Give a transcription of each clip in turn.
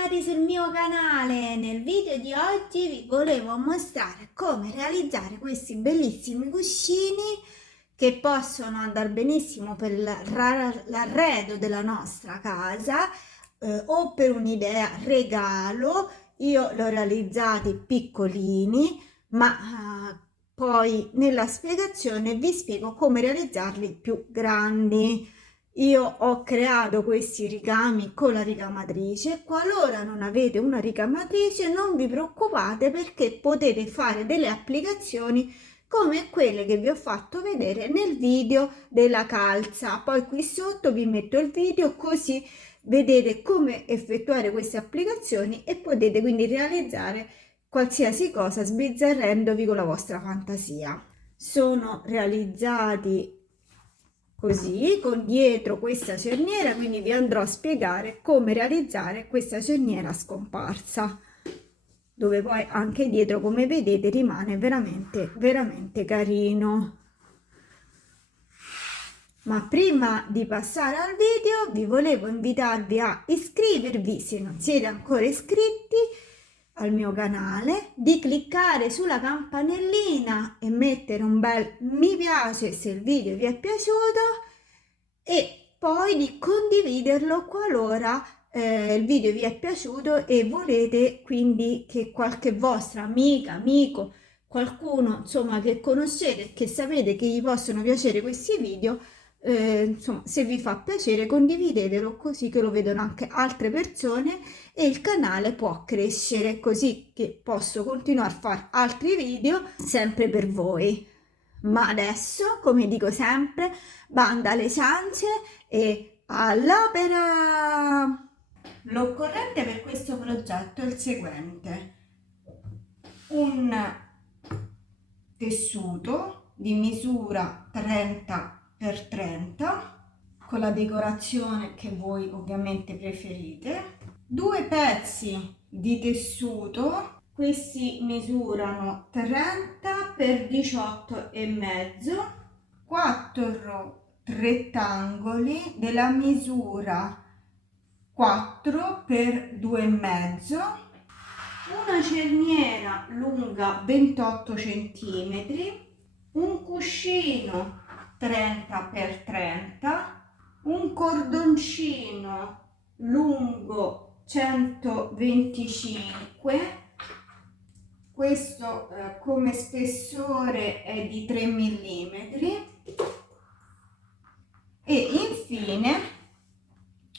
Bentornati sul mio canale. Nel video di oggi vi volevo mostrare come realizzare questi bellissimi cuscini che possono andare benissimo per l'arredo della nostra casa o per un'idea regalo. Io li ho realizzati piccolini, ma poi nella spiegazione vi spiego come realizzarli più grandi. Io ho creato questi ricami con la ricamatrice. Qualora non avete una ricamatrice, non vi preoccupate, perché potete fare delle applicazioni come quelle che vi ho fatto vedere nel video della calza. Poi qui sotto vi metto il video, così vedete come effettuare queste applicazioni e potete quindi realizzare qualsiasi cosa sbizzarrendovi con la vostra fantasia. Sono realizzati così, con dietro questa cerniera, quindi vi andrò a spiegare come realizzare questa cerniera scomparsa, dove poi anche dietro, come vedete, rimane veramente carino. Ma prima di passare al video vi volevo invitarvi a iscrivervi, se non siete ancora iscritti al mio canale, di cliccare sulla campanellina e mettere un bel mi piace se il video vi è piaciuto, e poi di condividerlo qualora il video vi è piaciuto e volete quindi che qualche vostra amica, amico, qualcuno insomma che conoscete, che sapete che gli possono piacere questi video, insomma, se vi fa piacere condividetelo, così che lo vedono anche altre persone e il canale può crescere, così che posso continuare a fare altri video sempre per voi. Ma adesso, come dico sempre, banda alle ciance e all'opera! L'occorrente per questo progetto è il seguente: un tessuto di misura 30x30 con la decorazione che voi ovviamente preferite, due pezzi di tessuto, questi misurano 30x18,5, 4 rettangoli della misura 4x2,5, una cerniera lunga 28 cm, un cuscino 30x30, un cordoncino lungo 125, questo come spessore è di 3 mm, e infine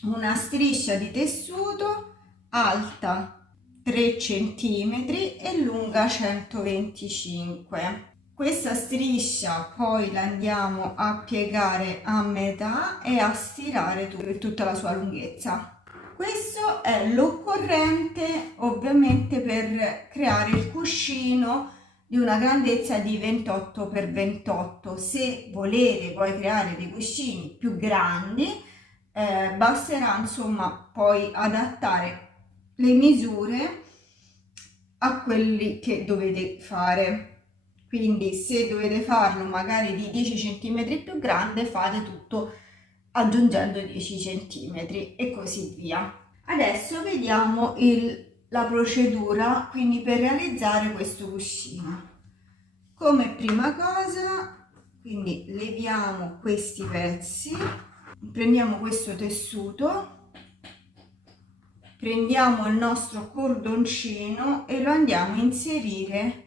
una striscia di tessuto alta 3 cm e lunga 125. Questa striscia poi la andiamo a piegare a metà e a stirare tutta la sua lunghezza. Questo è l'occorrente ovviamente per creare il cuscino di una grandezza di 28x28. Se volete poi creare dei cuscini più grandi, basterà insomma poi adattare le misure a quelli che dovete fare. Quindi se dovete farlo magari di 10 cm più grande, fate tutto aggiungendo 10 cm e così via. Adesso vediamo la procedura quindi per realizzare questo cuscino. Come prima cosa, quindi leviamo questi pezzi, prendiamo questo tessuto, prendiamo il nostro cordoncino e lo andiamo a inserire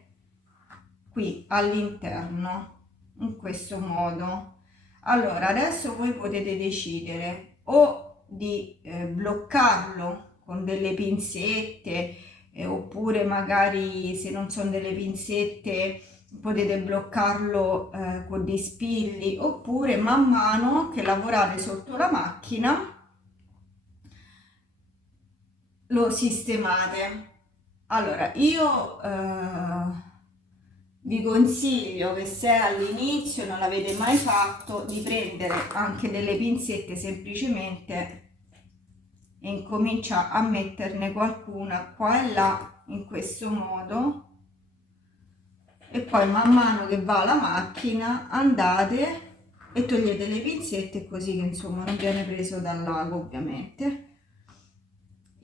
qui all'interno in questo modo. Allora adesso voi potete decidere o di bloccarlo con delle pinzette, oppure magari, se non sono delle pinzette, potete bloccarlo con dei spilli, oppure man mano che lavorate sotto la macchina lo sistemate. Allora io vi consiglio che, se all'inizio non l'avete mai fatto, di prendere anche delle pinzette semplicemente e incomincia a metterne qualcuna qua e là in questo modo, e poi man mano che va la macchina andate e togliete le pinzette, così che insomma non viene preso dal lago ovviamente.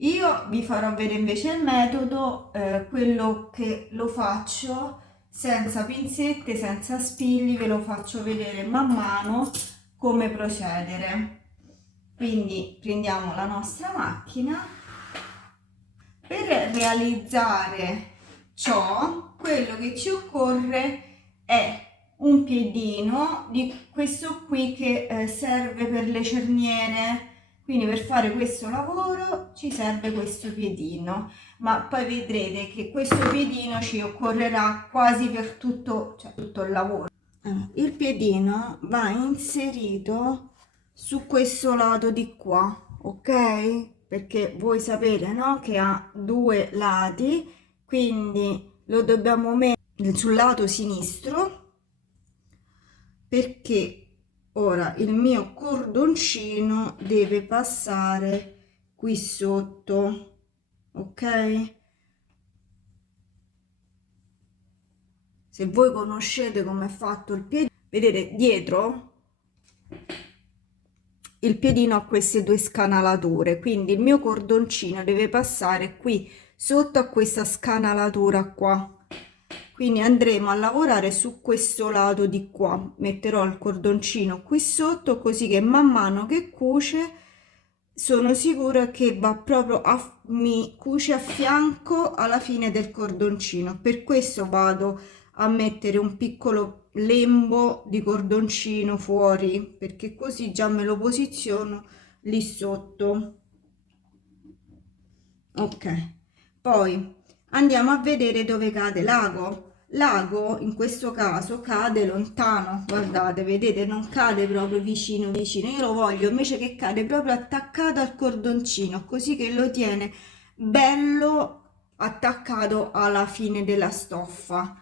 Io vi farò vedere invece il metodo, quello che lo faccio senza pinzette, senza spilli, ve lo faccio vedere man mano come procedere. Quindi prendiamo la nostra macchina. Per realizzare ciò, quello che ci occorre è un piedino di questo qui che serve per le cerniere. Quindi per fare questo lavoro ci serve questo piedino, ma poi vedrete che questo piedino ci occorrerà quasi per tutto, cioè tutto il lavoro. Il piedino va inserito su questo lato di qua, ok? Perché voi sapete, no? Che ha due lati, quindi lo dobbiamo mettere sul lato sinistro, perché ora il mio cordoncino deve passare qui sotto, ok? Se voi conoscete come è fatto il piedino, vedete dietro il piedino ha queste due scanalature, quindi il mio cordoncino deve passare qui sotto a questa scanalatura qua. Quindi andremo a lavorare su questo lato di qua, metterò il cordoncino qui sotto, così che man mano che cuce sono sicura che va proprio mi cuce a fianco alla fine del cordoncino. Per questo vado a mettere un piccolo lembo di cordoncino fuori, perché così già me lo posiziono lì sotto. Ok, poi andiamo a vedere dove cade l'ago. L'ago in questo caso cade lontano, guardate, vedete, non cade proprio vicino vicino. Io lo voglio invece che cade proprio attaccato al cordoncino, così che lo tiene bello attaccato alla fine della stoffa.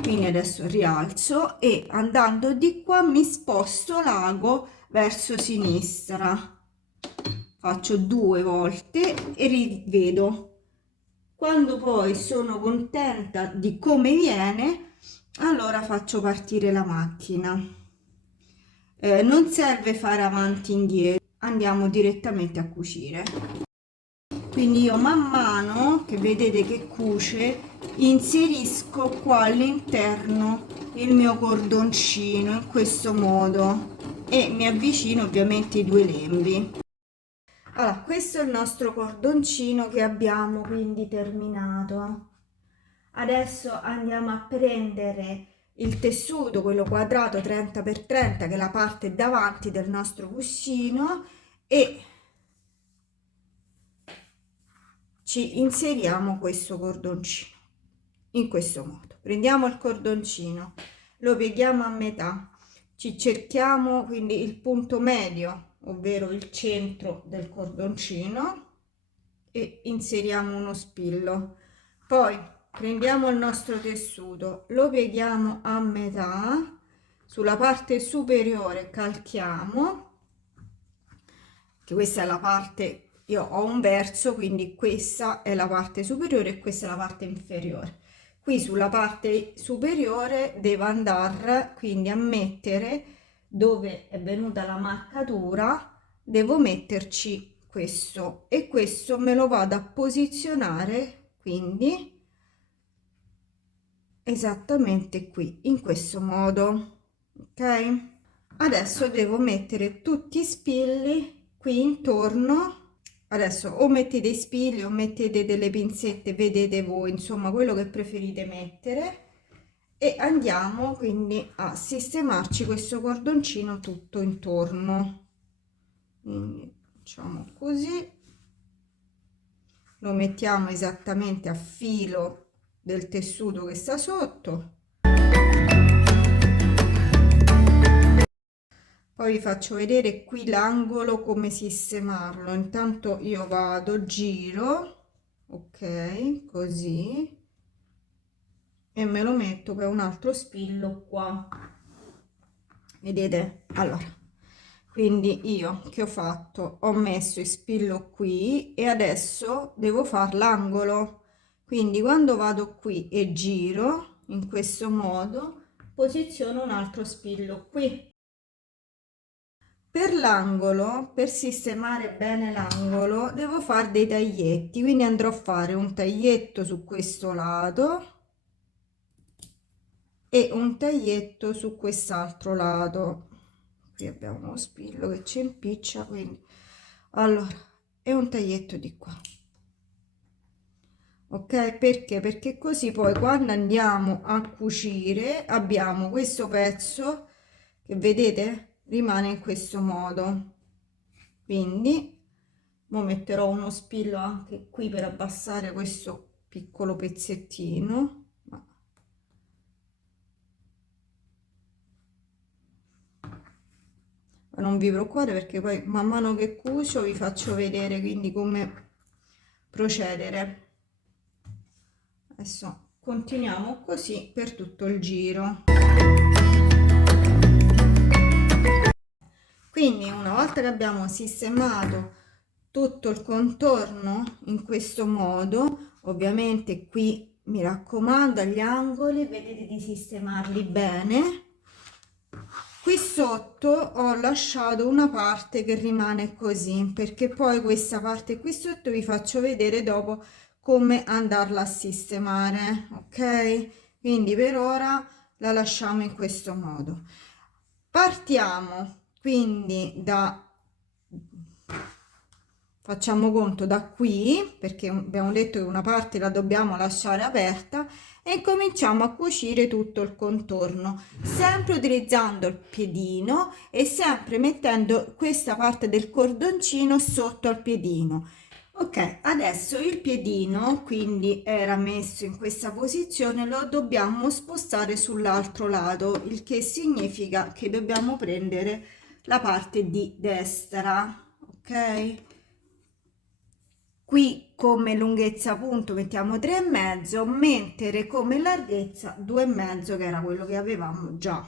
Quindi adesso rialzo e andando di qua mi sposto l'ago verso sinistra, faccio 2 volte e rivedo. Quando poi sono contenta di come viene, allora faccio partire la macchina. Non serve fare avanti e indietro, andiamo direttamente a cucire. Quindi io man mano che vedete che cuce, inserisco qua all'interno il mio cordoncino in questo modo e mi avvicino ovviamente i due lembi. Allora, questo è il nostro cordoncino che abbiamo quindi terminato. Adesso andiamo a prendere il tessuto, quello quadrato 30x30, che è la parte davanti del nostro cuscino, e ci inseriamo questo cordoncino in questo modo. Prendiamo il cordoncino, lo pieghiamo a metà, ci cerchiamo quindi il punto medio, ovvero il centro del cordoncino, e inseriamo uno spillo. Poi prendiamo il nostro tessuto, lo pieghiamo a metà, sulla parte superiore calchiamo, che questa è la parte, io ho un verso, quindi questa è la parte superiore e questa è la parte inferiore. Qui sulla parte superiore devo andare quindi a mettere, dove è venuta la marcatura, devo metterci questo, e questo me lo vado a posizionare quindi esattamente qui, in questo modo, ok? Adesso devo mettere tutti i spilli qui intorno. Adesso o mettete i spilli o mettete delle pinzette, vedete voi, insomma quello che preferite mettere, e andiamo quindi a sistemarci questo cordoncino tutto intorno. Quindi facciamo così, lo mettiamo esattamente a filo del tessuto che sta sotto. Poi vi faccio vedere qui l'angolo come sistemarlo. Intanto io vado, giro, ok, così, e me lo metto per un altro spillo qua. Vedete? Allora, quindi io che ho fatto? Ho messo il spillo qui e adesso devo fare l'angolo. Quindi quando vado qui e giro in questo modo, posiziono un altro spillo qui. Per l'angolo, per sistemare bene l'angolo, devo fare dei taglietti, quindi andrò a fare un taglietto su questo lato e un taglietto su quest'altro lato. Qui abbiamo uno spillo che ci impiccia, quindi allora, e un taglietto di qua. Ok, perché così poi quando andiamo a cucire abbiamo questo pezzo che vedete rimane in questo modo. Quindi mo metterò uno spillo anche qui per abbassare questo piccolo pezzettino, ma non vi preoccupate perché poi man mano che cucio vi faccio vedere quindi come procedere. Adesso continuiamo così per tutto il giro. Quindi una volta che abbiamo sistemato tutto il contorno in questo modo, ovviamente qui mi raccomando agli angoli vedete di sistemarli bene. Qui sotto ho lasciato una parte che rimane così, perché poi questa parte qui sotto vi faccio vedere dopo come andarla a sistemare, ok? Quindi per ora la lasciamo in questo modo. Partiamo quindi da, facciamo conto da qui, perché abbiamo detto che una parte la dobbiamo lasciare aperta, e cominciamo a cucire tutto il contorno, sempre utilizzando il piedino e sempre mettendo questa parte del cordoncino sotto al piedino. Ok, adesso il piedino quindi era messo in questa posizione, lo dobbiamo spostare sull'altro lato, il che significa che dobbiamo prendere la parte di destra, ok? Qui come lunghezza punto mettiamo 3,5, mentre come larghezza 2,5, che era quello che avevamo già.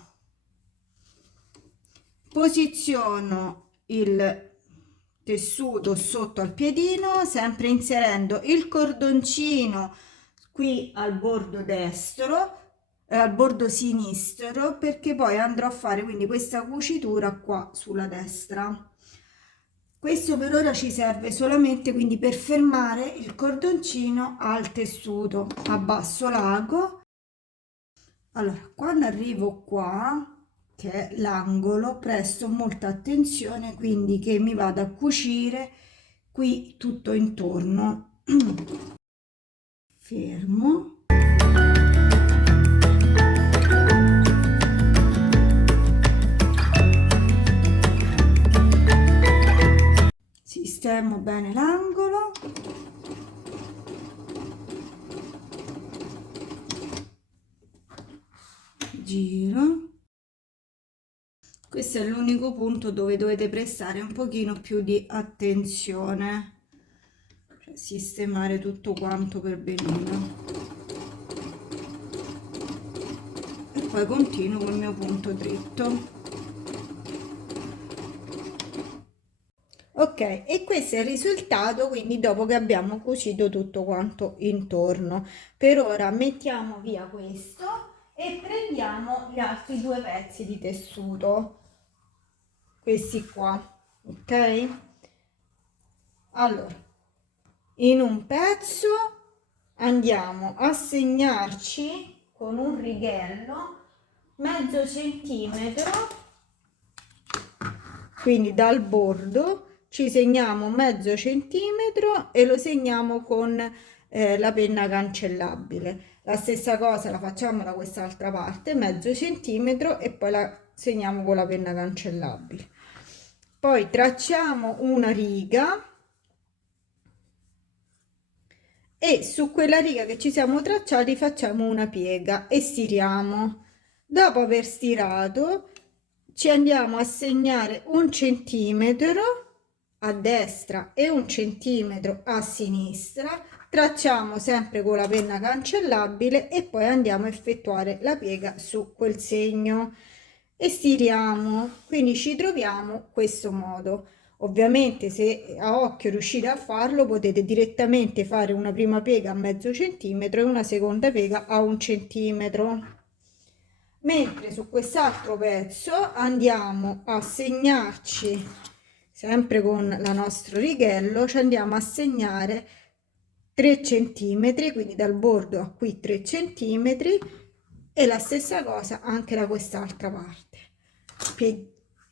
Posiziono il tessuto sotto al piedino, sempre inserendo il cordoncino qui al bordo destro, al bordo sinistro, perché poi andrò a fare quindi questa cucitura qua sulla destra. Questo per ora ci serve solamente quindi per fermare il cordoncino al tessuto. Abbasso l'ago. Allora, quando arrivo qua, che è l'angolo, presto molta attenzione, quindi che mi vado a cucire qui tutto intorno. Fermo. Sistemo bene l'angolo. Giro. Questo è l'unico punto dove dovete prestare un pochino più di attenzione, cioè sistemare tutto quanto per benino. E poi continuo col mio punto dritto. Ok, e questo è il risultato quindi dopo che abbiamo cucito tutto quanto intorno. Per ora mettiamo via questo e prendiamo gli altri due pezzi di tessuto, questi qua, ok? Allora, in un pezzo andiamo a segnarci con un righello mezzo centimetro, quindi dal bordo ci segniamo mezzo centimetro e lo segniamo con la penna cancellabile. La stessa cosa la facciamo da quest'altra parte, mezzo centimetro, e poi la segniamo con la penna cancellabile. Poi tracciamo una riga e su quella riga che ci siamo tracciati facciamo una piega e stiriamo. Dopo aver stirato ci andiamo a segnare 1 centimetro a destra e 1 centimetro a sinistra, tracciamo sempre con la penna cancellabile e poi andiamo a effettuare la piega su quel segno e stiriamo, quindi ci troviamo questo modo. Ovviamente se a occhio riuscite a farlo potete direttamente fare una prima piega a mezzo centimetro e una seconda piega a 1 centimetro. mentre su quest'altro pezzo andiamo a segnarci, sempre con la nostro righello, ci andiamo a segnare 3 centimetri, quindi dal bordo a qui 3 centimetri, e la stessa cosa anche da quest'altra parte.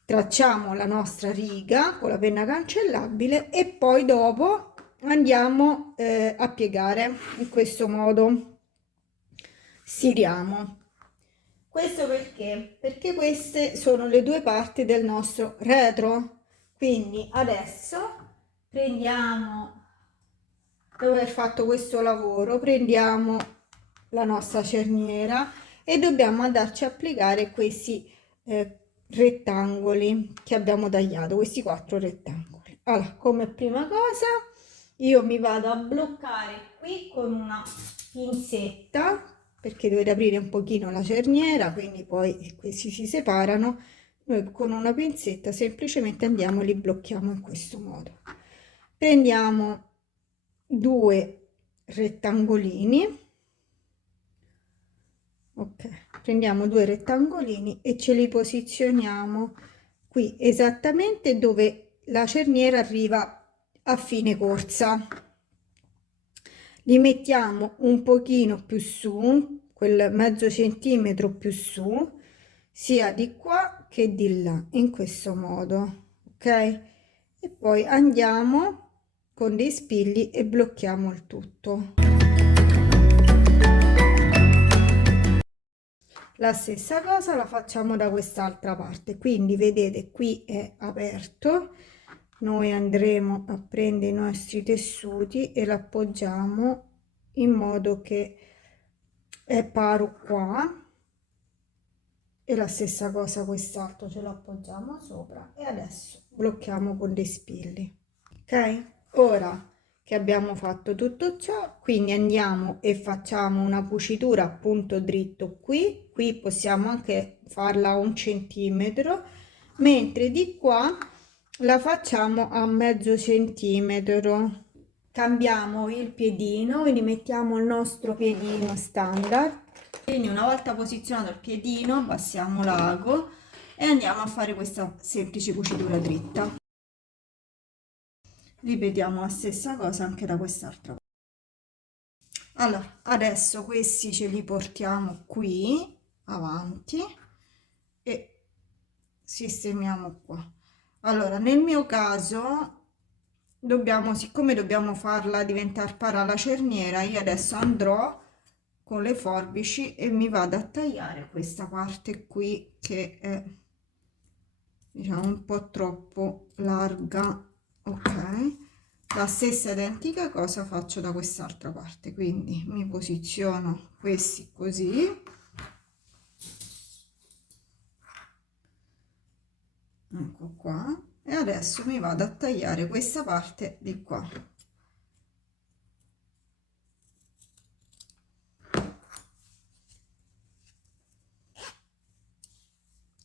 Tracciamo la nostra riga con la penna cancellabile e poi dopo andiamo a piegare in questo modo. Stiriamo. Questo perché? Perché queste sono le due parti del nostro retro. Quindi adesso prendiamo, dopo aver fatto questo lavoro, prendiamo la nostra cerniera e dobbiamo andarci a applicare questi rettangoli che abbiamo tagliato, questi 4 rettangoli. Allora, come prima cosa io mi vado a bloccare qui con una pinzetta, perché dovete aprire un pochino la cerniera, quindi poi questi si separano. Noi con una pinzetta semplicemente andiamo e li blocchiamo in questo modo. Prendiamo 2 rettangolini, ok, prendiamo 2 rettangolini e ce li posizioniamo qui esattamente dove la cerniera arriva a fine corsa. Li mettiamo un pochino più su, quel mezzo centimetro più su, sia di qua che di là, in questo modo, ok? E poi andiamo con dei spilli e blocchiamo il tutto. La stessa cosa la facciamo da quest'altra parte, quindi vedete qui è aperto, noi andremo a prendere i nostri tessuti e l'appoggiamo in modo che è paro qua, e la stessa cosa quest'altro ce lo appoggiamo sopra e adesso blocchiamo con dei spilli. Ok, ora che abbiamo fatto tutto ciò, quindi andiamo e facciamo una cucitura a punto dritto qui possiamo anche farla a 1 centimetro, mentre di qua la facciamo a mezzo centimetro. Cambiamo il piedino, quindi mettiamo il nostro piedino standard, quindi una volta posizionato il piedino abbassiamo l'ago e andiamo a fare questa semplice cucitura dritta. Ripetiamo la stessa cosa anche da quest'altra parte. Allora, adesso questi ce li portiamo qui avanti e sistemiamo qua. Allora, nel mio caso siccome dobbiamo farla diventare para la cerniera, io adesso andrò con le forbici e mi vado a tagliare questa parte qui che è, diciamo, un po' troppo larga. Ok, la stessa identica cosa faccio da quest'altra parte, quindi mi posiziono questi così, ecco qua, e adesso mi vado a tagliare questa parte di qua.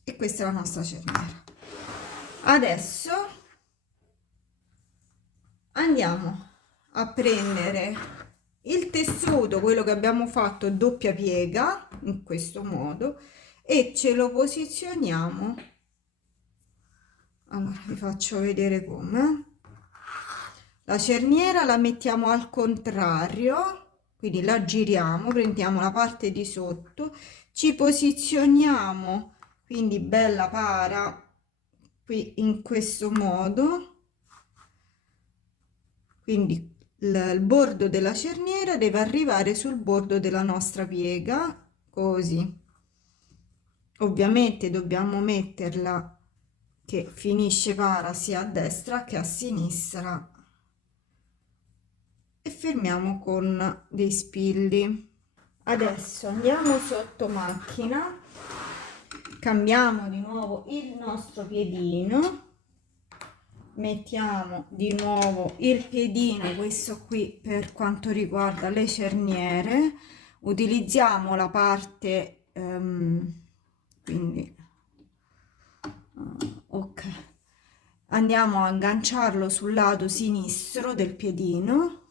E questa è la nostra cerniera. Adesso andiamo a prendere il tessuto, quello che abbiamo fatto doppia piega, in questo modo, e ce lo posizioniamo. Allora vi faccio vedere come. La cerniera la mettiamo al contrario, quindi la giriamo, prendiamo la parte di sotto, ci posizioniamo, quindi bella para qui in questo modo, quindi il bordo della cerniera deve arrivare sul bordo della nostra piega, così. Ovviamente dobbiamo metterla che finisce para sia a destra che a sinistra e fermiamo con dei spilli. Adesso andiamo sotto macchina, cambiamo di nuovo il nostro piedino, mettiamo di nuovo il piedino, questo qui per quanto riguarda le cerniere, utilizziamo la parte quindi ok, andiamo a agganciarlo sul lato sinistro del piedino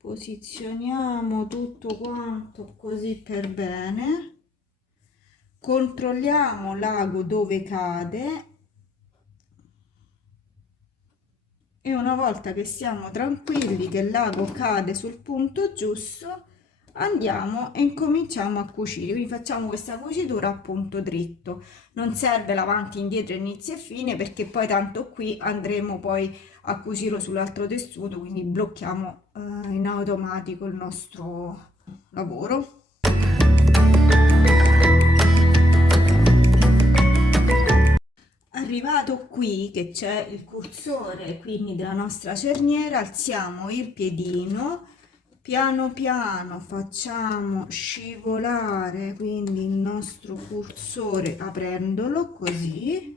posizioniamo tutto quanto così per bene, controlliamo l'ago dove cade e una volta che siamo tranquilli che l'ago cade sul punto giusto, andiamo e incominciamo a cucire. Quindi facciamo questa cucitura a punto dritto, non serve l'avanti indietro inizio e fine, perché poi tanto qui andremo poi a cucirlo sull'altro tessuto, quindi blocchiamo in automatico il nostro lavoro. Arrivato qui che c'è il cursore quindi della nostra cerniera, alziamo il piedino, piano piano facciamo scivolare quindi il nostro cursore aprendolo così,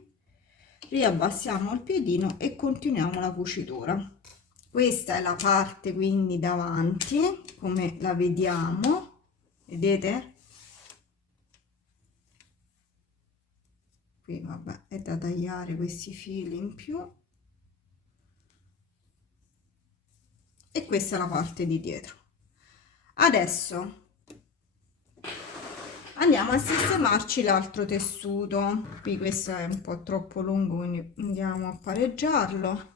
riabbassiamo il piedino e continuiamo la cucitura. Questa è la parte quindi davanti, come la vediamo, vedete? Qui vabbè, è da tagliare questi fili in più, e questa è la parte di dietro. Adesso andiamo a sistemarci l'altro tessuto. Qui questo è un po' troppo lungo, quindi andiamo a pareggiarlo.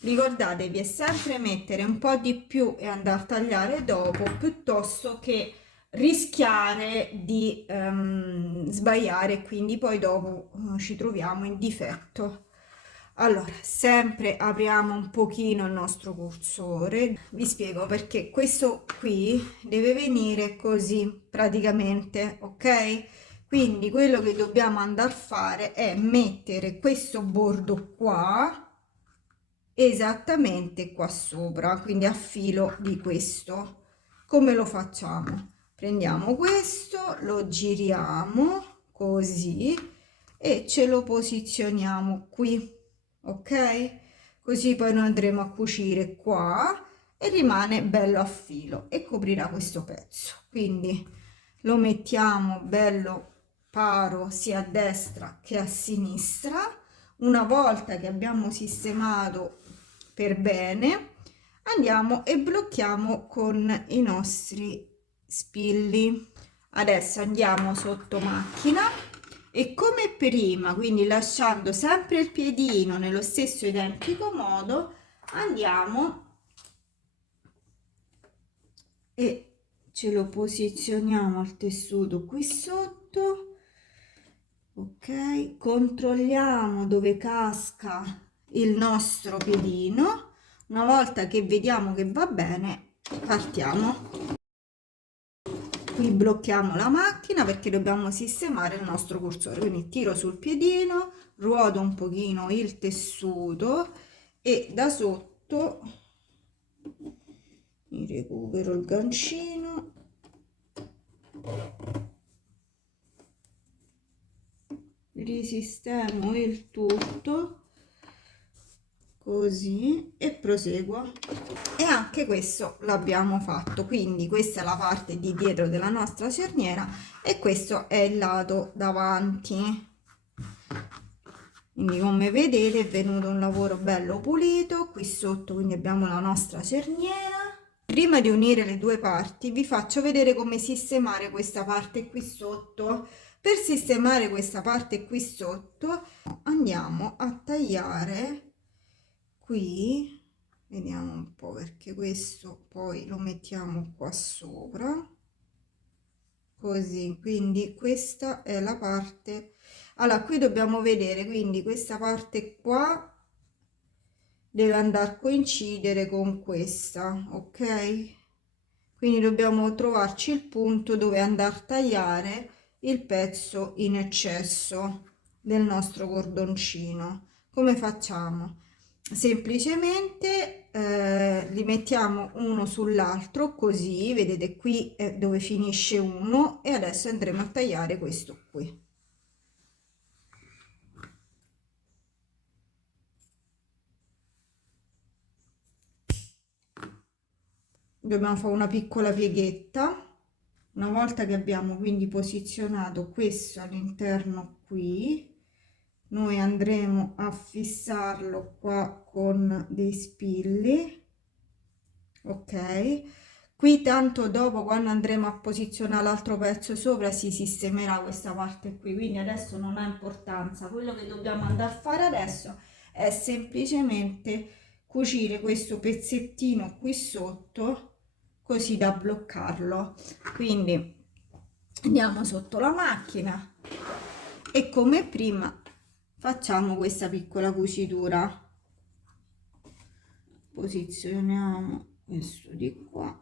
Ricordatevi è sempre mettere un po' di più e andare a tagliare dopo, piuttosto che rischiare di sbagliare e quindi poi dopo ci troviamo in difetto. Allora, sempre apriamo un pochino il nostro cursore. Vi spiego perché questo qui deve venire così praticamente, ok? Quindi quello che dobbiamo andare a fare è mettere questo bordo qua esattamente qua sopra, quindi a filo di questo. Come lo facciamo? Prendiamo questo, lo giriamo così e ce lo posizioniamo qui, ok? Così poi noi andremo a cucire qua e rimane bello a filo e coprirà questo pezzo. Quindi lo mettiamo bello paro sia a destra che a sinistra. Una volta che abbiamo sistemato per bene, andiamo e blocchiamo con i nostri spilli. Adesso andiamo sotto macchina e come prima, quindi lasciando sempre il piedino nello stesso identico modo, andiamo e ce lo posizioniamo al tessuto qui sotto, ok? Controlliamo dove casca il nostro piedino. Una volta che vediamo che va bene, partiamo. Qui blocchiamo la macchina perché dobbiamo sistemare il nostro cursore, quindi tiro sul piedino, ruoto un pochino il tessuto e da sotto mi recupero il gancino, risistemo il tutto così e proseguo. E anche questo l'abbiamo fatto, quindi questa è la parte di dietro della nostra cerniera e questo è il lato davanti. Quindi come vedete è venuto un lavoro bello pulito qui sotto, quindi abbiamo la nostra cerniera. Prima di unire le due parti vi faccio vedere come sistemare questa parte qui sotto. Per sistemare questa parte qui sotto andiamo a tagliare qui, vediamo un po', perché questo poi lo mettiamo qua sopra così, quindi questa è la parte. Allora qui dobbiamo vedere, quindi questa parte qua deve andare a coincidere con questa, ok? Quindi dobbiamo trovarci il punto dove andare a tagliare il pezzo in eccesso del nostro cordoncino. Come facciamo? Semplicemente li mettiamo uno sull'altro così, vedete qui è dove finisce uno e adesso andremo a tagliare questo qui. Dobbiamo fare una piccola pieghetta. Una volta che abbiamo quindi posizionato questo all'interno qui, noi andremo a fissarlo qua con dei spilli, ok. Qui tanto dopo, quando andremo a posizionare l'altro pezzo sopra, si sistemerà questa parte qui, quindi adesso non ha importanza. Quello che dobbiamo andare a fare adesso è semplicemente cucire questo pezzettino qui sotto, così da bloccarlo. Quindi andiamo sotto la macchina e come prima facciamo questa piccola cucitura. Posizioniamo questo di qua,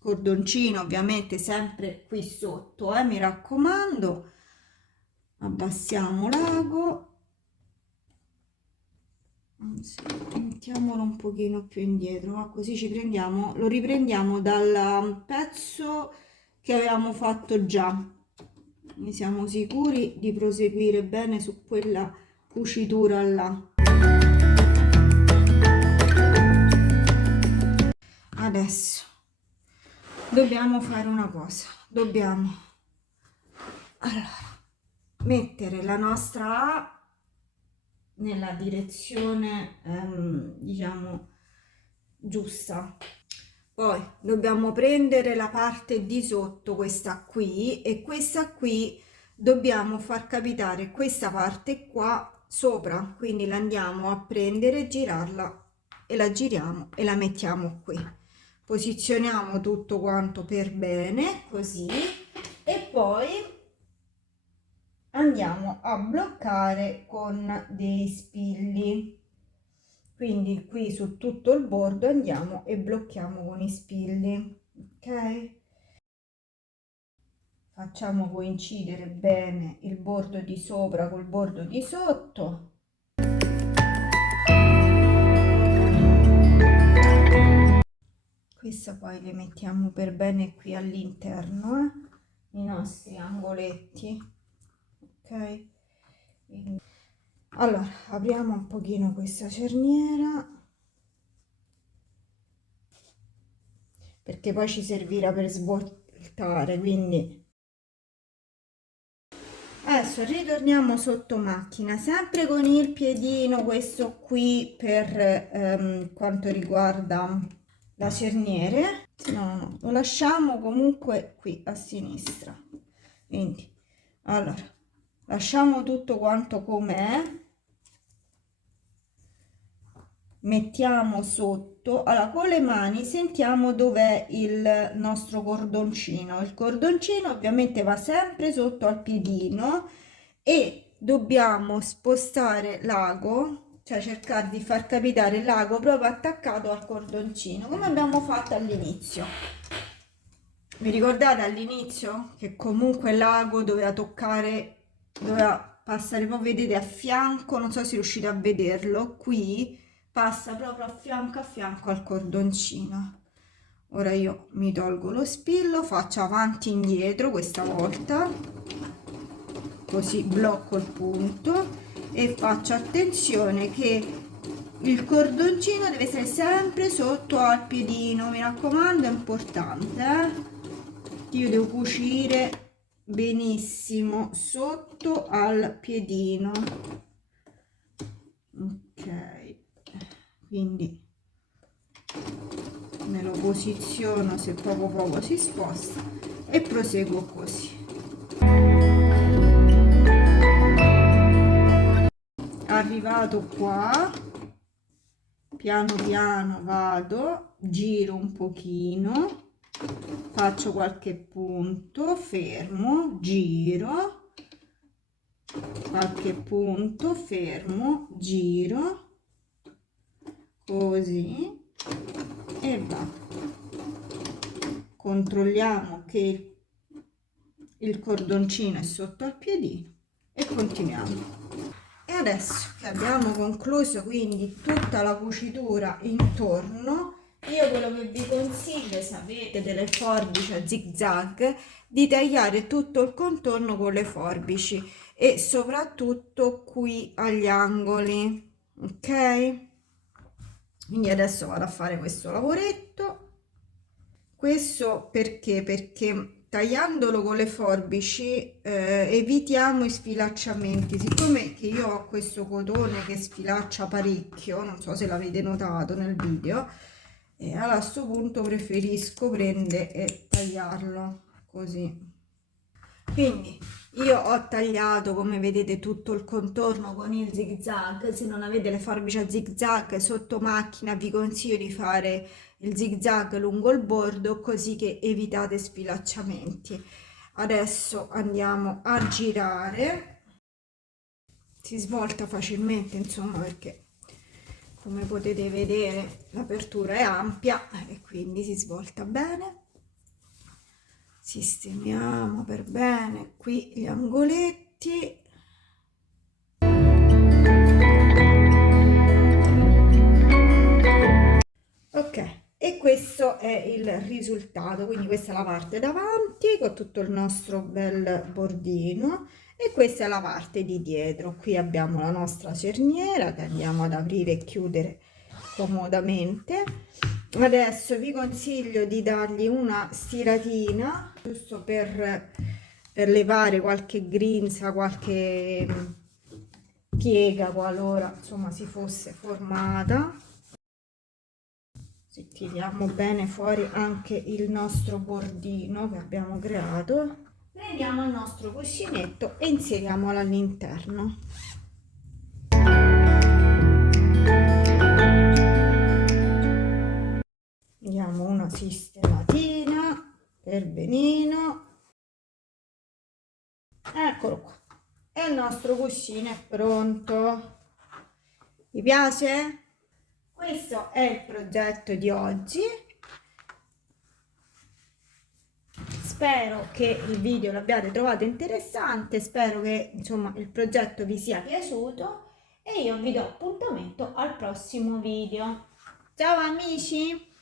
cordoncino ovviamente sempre qui sotto, mi raccomando. Abbassiamo l'ago, anzi mettiamolo un pochino più indietro, ma così ci prendiamo, lo riprendiamo dal pezzo che avevamo fatto già, quindi siamo sicuri di proseguire bene su quella cucitura là. Adesso dobbiamo fare una cosa, dobbiamo mettere la nostra A nella direzione diciamo giusta, poi dobbiamo prendere la parte di sotto, questa qui, e questa qui dobbiamo far capitare questa parte qua sopra, quindi la andiamo a prendere, girarla e la giriamo e la mettiamo qui. Posizioniamo tutto quanto per bene così e poi andiamo a bloccare con dei spilli, quindi qui su tutto il bordo andiamo e blocchiamo con i spilli, ok. Facciamo coincidere bene il bordo di sopra col bordo di sotto. Questa poi le mettiamo per bene qui all'interno, i nostri angoletti, ok. Quindi, allora apriamo un pochino questa cerniera perché poi ci servirà per svoltare, quindi adesso ritorniamo sotto macchina, sempre con il piedino questo qui per quanto riguarda la cerniere, no, lo lasciamo comunque qui a sinistra, quindi allora lasciamo tutto quanto com'è, mettiamo sotto, allora con le mani sentiamo dov'è il nostro cordoncino. Il cordoncino ovviamente va sempre sotto al piedino e dobbiamo spostare l'ago, cioè cercare di far capitare l'ago proprio attaccato al cordoncino, come abbiamo fatto all'inizio. Vi ricordate all'inizio che comunque l'ago doveva toccare, doveva passare proprio, vedete, a fianco, non so se riuscite a vederlo, qui passa proprio a fianco al cordoncino. Ora io mi tolgo lo spillo, faccio avanti e indietro questa volta, così blocco il punto e faccio attenzione che il cordoncino deve essere sempre sotto al piedino, mi raccomando, è importante, io devo cucire benissimo sotto al piedino, ok, quindi me lo posiziono, se poco poco si sposta e proseguo così. Arrivato qua, piano piano vado, giro un pochino, faccio qualche punto, fermo, giro, qualche punto, fermo, giro, così e va. Controlliamo che il cordoncino è sotto al piedino e continuiamo. E adesso che abbiamo concluso quindi tutta la cucitura intorno, io quello che vi consiglio, se avete delle forbici a zig zag, di tagliare tutto il contorno con le forbici e soprattutto qui agli angoli, ok? Quindi adesso vado a fare questo lavoretto. Questo perché tagliandolo con le forbici evitiamo i sfilacciamenti. Siccome che io ho questo cotone che sfilaccia parecchio, non so se l'avete notato nel video, allora a questo punto preferisco prendere e tagliarlo così. Quindi io ho tagliato, come vedete, tutto il contorno con il zig zag. Se non avete le forbici a zig zag sotto macchina vi consiglio di fare il zig zag lungo il bordo, così che evitate sfilacciamenti. Adesso andiamo a girare, si svolta facilmente, insomma, perché come potete vedere l'apertura è ampia e quindi si svolta bene. Sistemiamo per bene qui gli angoletti. Ok, e questo è il risultato. Quindi questa è la parte davanti con tutto il nostro bel bordino e questa è la parte di dietro. Qui abbiamo la nostra cerniera che andiamo ad aprire e chiudere comodamente. Adesso vi consiglio di dargli una stiratina giusto per levare qualche grinza, qualche piega qualora insomma si fosse formata. Se tiriamo bene fuori anche il nostro bordino che abbiamo creato, prendiamo il nostro cuscinetto e inseriamolo all'interno. Diamo una sistematina per benino. Eccolo qua. E il nostro cuscino è pronto. Vi piace? Questo è il progetto di oggi. Spero che il video l'abbiate trovato interessante, spero che insomma il progetto vi sia piaciuto e io vi do appuntamento al prossimo video. Ciao amici!